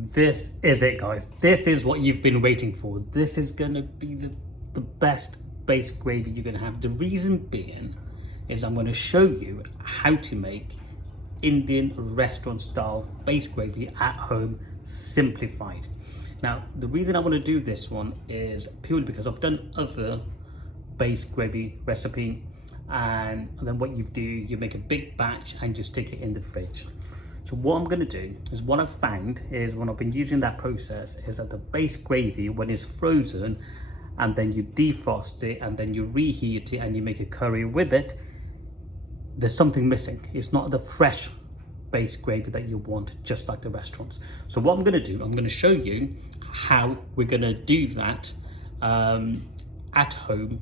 This is it, guys. This is what you've been waiting for. This is going to be the best base gravy you're going to have. The reason being is I'm going to show you how to make Indian restaurant style base gravy at home, simplified. Now, the reason I want to do this one is purely because I've done other base gravy recipe, and then what you do, you make a big batch and just stick it in the fridge. So what I'm going to do is, what I've found is when I've been using that process is that the base gravy, when it's frozen and then you defrost it and then you reheat it and you make a curry with it, there's something missing. It's not the fresh base gravy that you want, just like the restaurants. So what I'm going to do, I'm going to show you how we're going to do that at home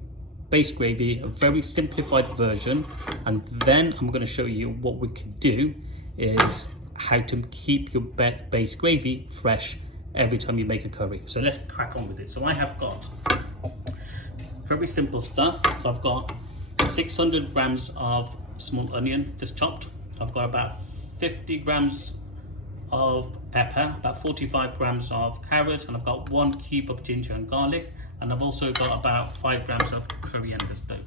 base gravy, a very simplified version, and then I'm going to show you what we can do is how to keep your base gravy fresh every time you make a curry. So let's crack on with it. So I have got very simple stuff. So I've got 600 grams of small onion just chopped. I've got about 50 grams of pepper, about 45 grams of carrots, and I've got 1 cube of ginger and garlic, and I've also got about 5 grams of coriander stock.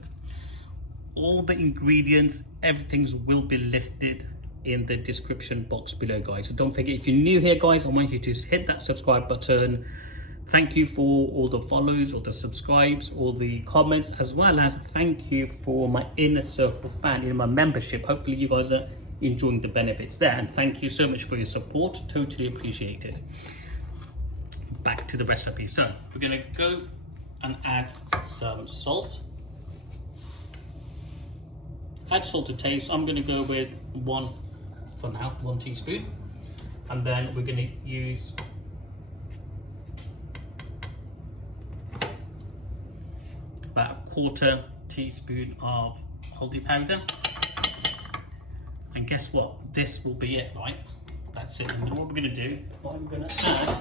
All the ingredients, everything will be listed in the description box below, guys. So don't forget, if you're new here, guys, I want you to hit that subscribe button. Thank you for all the follows, all the subscribes, all the comments, as well as thank you for my inner circle fan in my membership. Hopefully you guys are enjoying the benefits there, and thank you so much for your support. Totally appreciate it. Back to the recipe. So we're going to go and add some salt. Add salt to taste. I'm going to go with 1 for now, 1 teaspoon, and then we're going to use about 1/4 teaspoon of haldi powder. And guess what? This will be it, right? That's it. And then what we're going to do, I'm going to add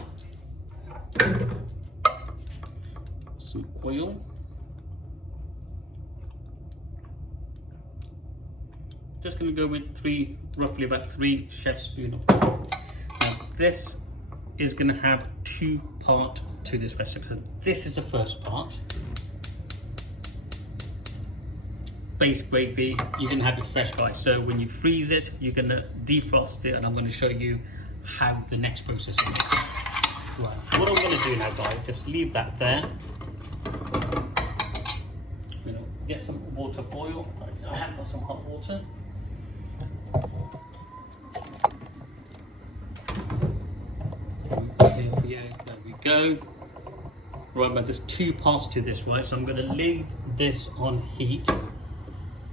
some oil. Just going to go with roughly about 3 chef's spoon of oil. Now this is going to have 2 parts to this recipe. So this is the first part. Base gravy, you're going to have it fresh, guys. So when you freeze it, you're going to defrost it, and I'm going to show you how the next process is. Right. What I'm going to do now, guys, just leave that there. You know, get some water boil. I have got some hot water. There we go. Right, but there's 2 parts to this, right? So I'm going to leave this on heat.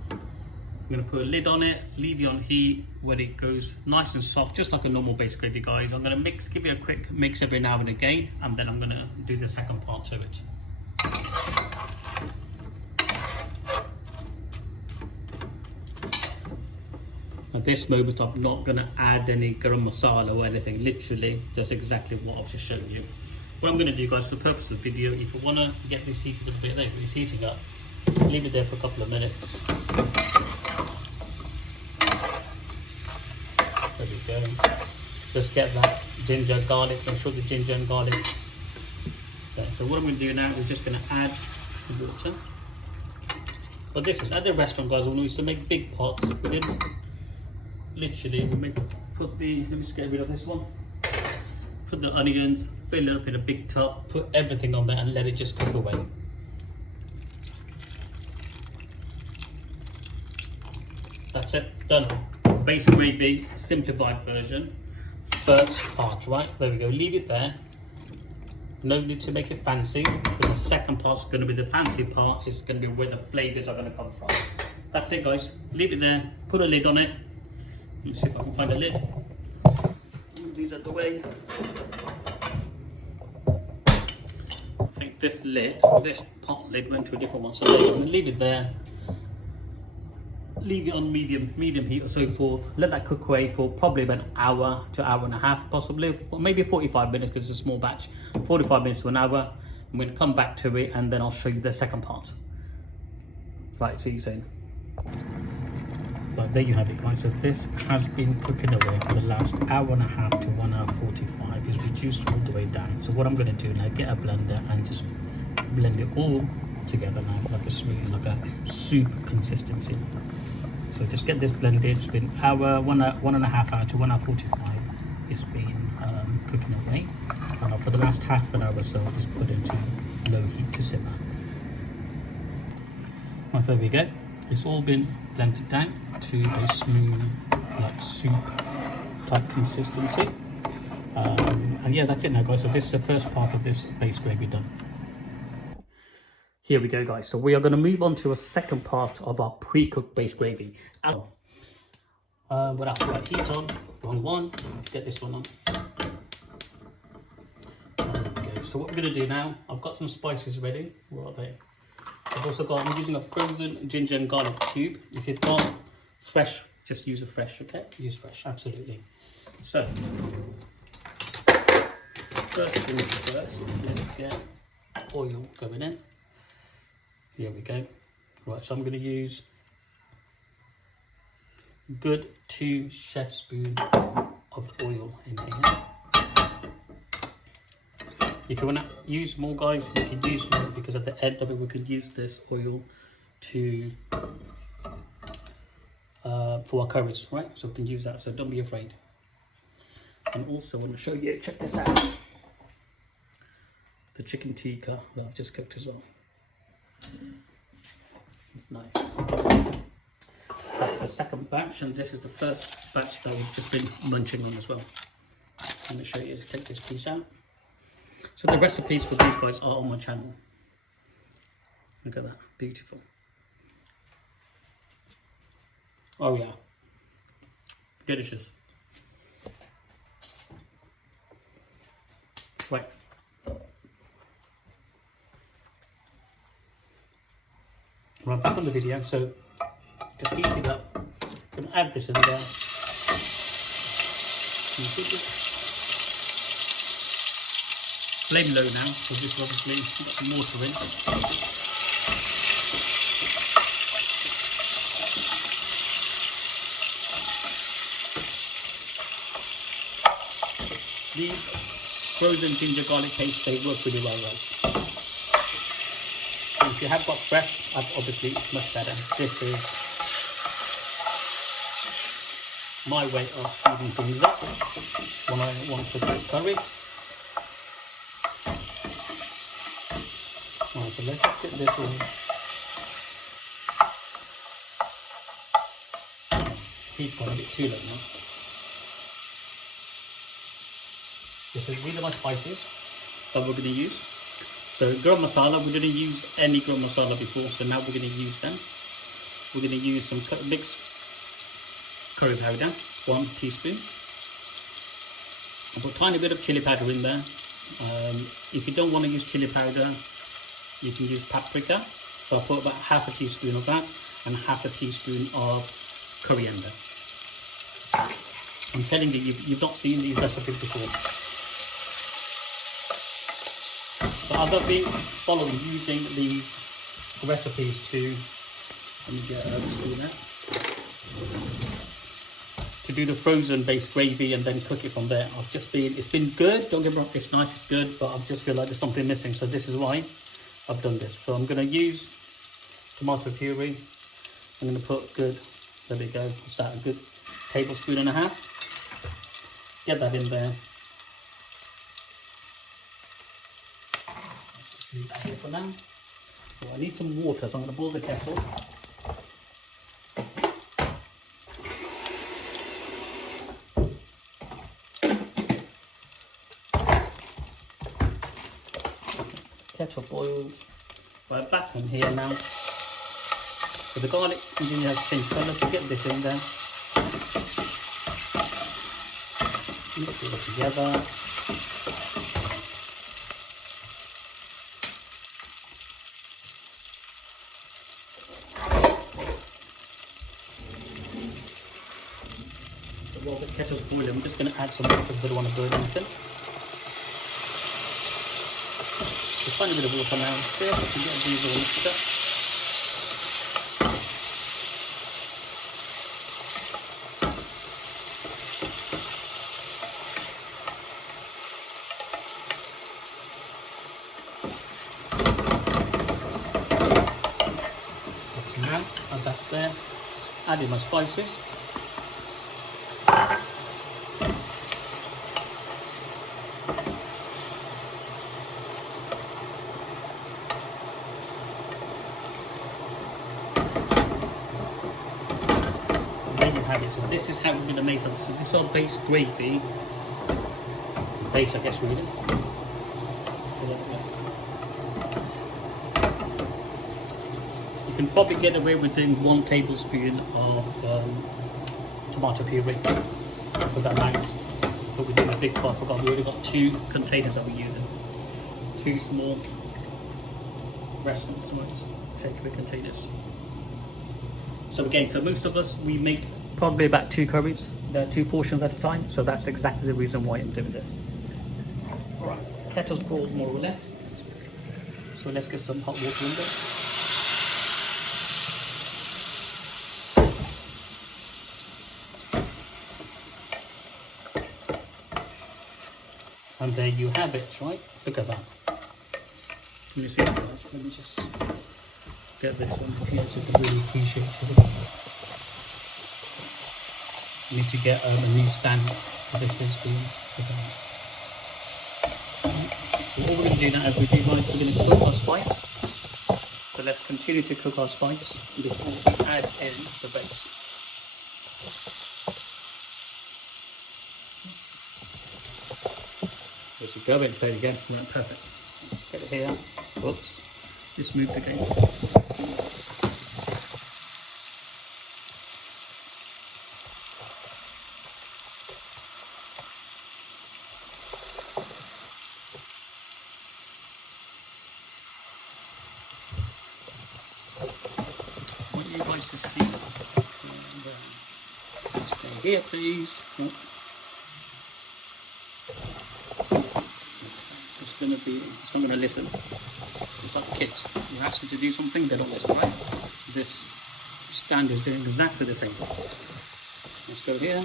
I'm going to put a lid on it, leave it on heat when it goes nice and soft, just like a normal base gravy, guys. I'm going to give it a quick mix every now and again, and then I'm going to do the second part to it. At this moment, I'm not going to add any garam masala or anything, literally just exactly what I've just shown you. What I'm going to do, guys, for the purpose of the video, if you want to get this heated a bit, there, it's heating up, leave it there for a couple of minutes. There we go. Just get that ginger, garlic, make sure the ginger and garlic. Okay, so what I'm going to do now is just going to add the water. But this is at the restaurant, guys, we used to make big pots. We didn't literally let me just get rid of this one. Put the onions, fill it up in a big tub, put everything on there and let it just cook away. That's it, done. Base gravy, simplified version, first part, right? There we go, leave it there. No need to make it fancy, but the second part's going to be the fancy part. It's going to be where the flavors are going to come from. That's it, guys. Leave it there, put a lid on it. Let's see if I can find a lid. Move these out the way. I think this pot lid went to a different one, so I'm going to leave it there. Leave it on medium heat or so forth. Let that cook away for probably about an hour to hour and a half, possibly, or maybe 45 minutes because it's a small batch. 45 minutes to an hour. I'm going to come back to it and then I'll show you the second part. Right, see you soon. Right, there you have it, guys. So this has been cooking away for the last hour and a half to 1 hour 45. It's juice all the way down. So what I'm going to do now, get a blender and just blend it all together now, like a smooth, like a soup consistency. So just get this blended. It's been one and a half hour to 1 hour 45. It's been cooking away. And for the last half an hour or so, just put into low heat to simmer. And there we go. It's all been blended down to a smooth, like soup type consistency. And yeah, that's it now, guys. So this is the first part of this base gravy done. Here we go, guys. So we are going to move on to a second part of our pre-cooked base gravy. We'll have to put heat on. Wrong one. Let's get this one on. There we go. So what we're going to do now, I've got some spices ready. What are they? I've also got, I'm using a frozen ginger and garlic cube. If you've got fresh, just use a fresh, okay? Use fresh, absolutely. So, first things first, let's get oil going in. Here we go. Right, so I'm going to use good 2 chef spoons of oil in here. If you want to use more, guys, you can use more, because at the end of it we could use this oil to for our curries, right? So we can use that, so don't be afraid. And also I want to show you, check this out, the chicken tikka that I've just cooked as well. It's nice. That's the second batch, and this is the first batch that we've just been munching on as well. Let me show you, take this piece out. So the recipes for these guys are on my channel. Look at that, beautiful. Oh yeah, delicious. Right. Right, back on the video, so just heat it up. I'm going to add this in there. Flame low now, because this is obviously got some water in. These frozen ginger garlic paste, they work really well, guys. If you have got fresh, obviously it's much better. This is my way of speeding things up when I want to cook curry. Right, so let's just get this all. Heat's gone a bit too low now. These are my spices that we're going to use. So garam masala, we didn't use any garam masala before, so now we're going to use them. We're going to use some mixed curry powder, 1 teaspoon. I'll put a tiny bit of chili powder in there. If you don't want to use chili powder, you can use paprika. So I'll put about half a teaspoon of that and half a teaspoon of coriander. I'm telling you, you've not seen these recipes before. I've been following using these recipes to, let me get a spoon out, to do the frozen based gravy and then cook it from there. It's been good, don't get me wrong, it's nice, it's good, but I just feel like there's something missing, so this is why I've done this. So I'm going to use tomato puree. I'm going to put there we go, it's that, a good 1.5 tablespoons. Get that in there. Leave that here for now. So I need some water, so I'm going to boil the kettle. Kettle boiled. Right, back in here now. So the garlic and ginger has the same colour, so get this in there. Mix it all together. While the kettle's boiling, I'm just going to add some water because I don't want to burn anything. Just find a bit of water now, just to get these all mixed up. that's there. Add in my spices. So this is how we're going to make it. So this is our base gravy. Base, I guess, really. You can probably get away with doing 1 tablespoon of tomato puree for that amount. But we're doing a big pot. I forgot, we already got 2 containers that we're using. 2 small restaurant size takeaway containers. So again, so most of us, we make probably about 2 curries, 2 portions at a time. So that's exactly the reason why I'm doing this. All right, kettle's boiled more or less. So let's get some hot water in there. And there you have it, right? Look at that. Can you see it, guys? Let me just get this one here so you can really appreciate it. You need to get a new stand for this is being. So what we're going to do now is we're going to cook our spice. So let's continue to cook our spice before we add in the base. There you go, there you go, right, perfect. Get it here. Whoops, just moved again. I want you guys to see. And, here, please. Oh. It's not going to listen. It's like kids. You ask them to do something, they don't listen, right? This stand is doing exactly the same. Let's go here.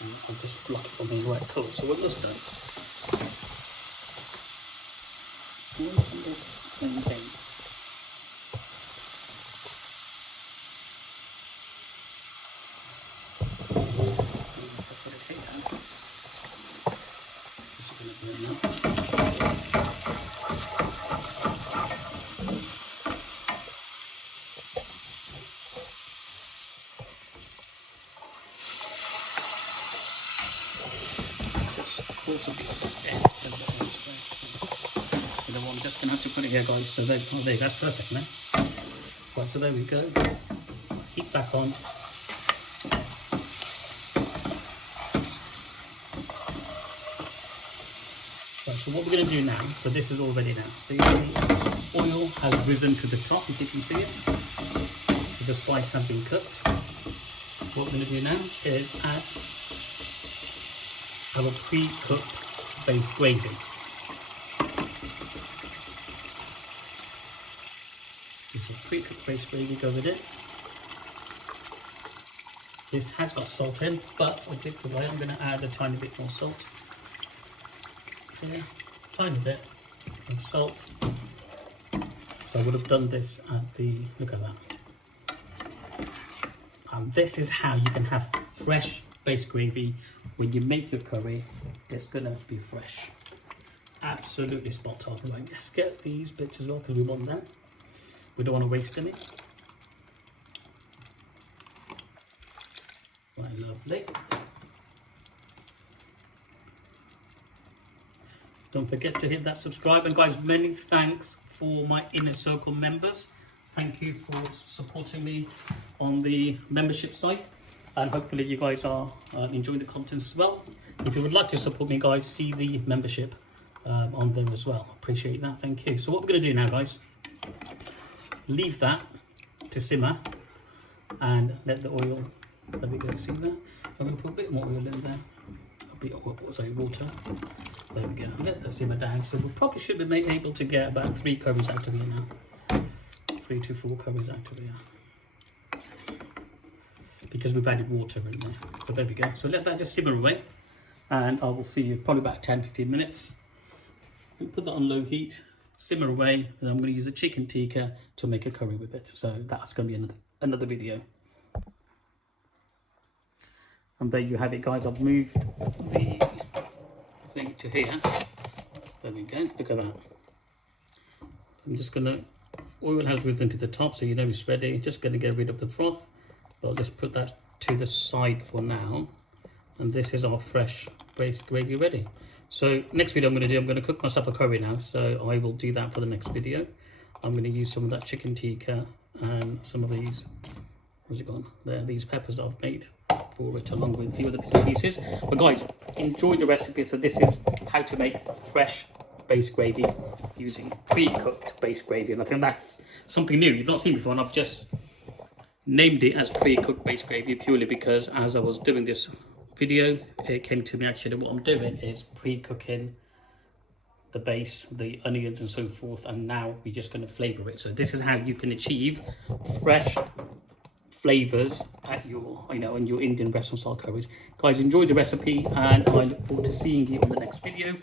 And I'll just block it from being right cool. So we're almost done. Same thing. I'm just going to have to put it here, guys. So there, that's perfect now. Right, so there we go. Heat back on. Right, so what we're going to do now, so this is all ready now. So the oil has risen to the top, if you can see it. So the spice has been cooked. What we're going to do now is add our pre-cooked base gravy. This is pre-cooked base gravy, go with it. This has got salt in, but I think the way I'm going to add a tiny bit more salt. Here, tiny bit of salt. So I would have done this at the, look at that. And this is how you can have fresh base gravy when you make your curry. It's going to be fresh. Absolutely spot on. Right, let's get these bits as well because we want them. We don't want to waste any. Right, lovely. Don't forget to hit that subscribe. And guys, many thanks for my Inner Circle members. Thank you for supporting me on the membership site. And hopefully you guys are enjoying the content as well. If you would like to support me, guys, see the membership on there as well. Appreciate that. Thank you. So what we're going to do now, guys, leave that to simmer and let the oil, there we go, see that? I'm going to put a bit more oil in there, a bit of water, there we go, let that simmer down. So we probably should be able to get about 3 curries out of here now, 3 to 4 curries out of here, because we've added water in there. So there we go, so let that just simmer away and I will see you probably about 10-15 minutes. We'll put that on low heat simmer away, and I'm going to use a chicken tikka to make a curry with it. So that's going to be another video. And there you have it, guys. I've moved the thing to here. There we go. Look at that. I'm just going to, oil has risen to the top, so you know it's ready. Just going to get rid of the froth. I'll just put that to the side for now. And this is our fresh based gravy ready. So next video I'm going to do, I'm going to cook myself a curry now. So I will do that for the next video. I'm going to use some of that chicken tikka and some of these, where's it gone? There, these peppers that I've made for it, along with a few other pieces. But guys, enjoy the recipe. So this is how to make fresh base gravy using pre-cooked base gravy, and I think that's something new you've not seen before, and I've just named it as pre-cooked base gravy purely because as I was doing this video, it came to me actually what I'm doing is pre-cooking the base, the onions and so forth, and now we're just going to flavor it. So this is how you can achieve fresh flavors at your, in your Indian restaurant style curries. Guys, enjoy the recipe, and I look forward to seeing you on the next video.